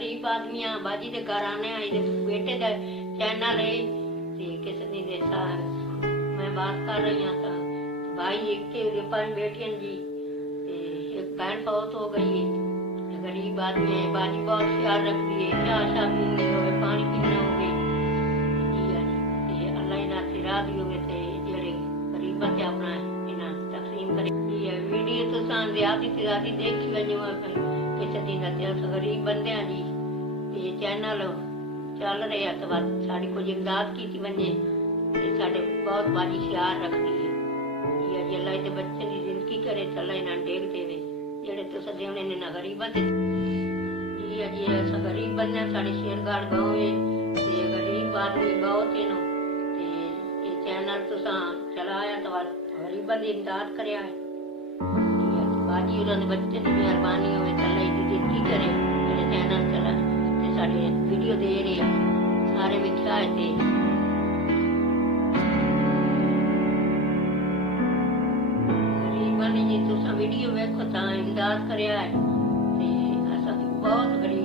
गरीब आदमी आ बाजी दे घर आने आई दे बेटे दा चैनल है ते किस दी दे मैं बात कर रही हूं तो भाई एक के पांच बेटियां जी ते एक बहन बहुत हो गई है। गरीब आदमी है बाजी बहुत ख्याल रखती है क्या शादी नहीं हो पानी पीना हो गए जी अल्लाह ना सिरा दी होवे ते जेड़े गरीब ते अपना इना तकसीम करे ये वीडियो तो सान ज्यादा से ज्यादा देखी वजो किस दिन ते गरीब बंदे जी ये चैनल चल रहे हैं तो साड़ी कुछ इमदाद की वजे साढ़े बहुत बाजी ख्याल रखती है ये अल्लाह ते बच्चे की जिंदगी करे चला इन्हें डेग देवे जेड़े तुस देने ने ना गरीबा ते जी अजी अस गरीब बंदे साढ़े शेरगढ़ गांव है ते गरीब आदमी बहुत है नो ते ये चैनल तुसा चलाया तो गरीबा दी इमदाद करया है बाजी उन्होंने बच्चे की मेहरबानी होवे तो अल्लाह दी जिंदगी करे जेड़े चैनल चला ते साडे वीडियो दे रहे हैं सारे विख्या है ते जी तुसा वीडियो वेखो ता इमदाद करया है ते असा बहुत गरीब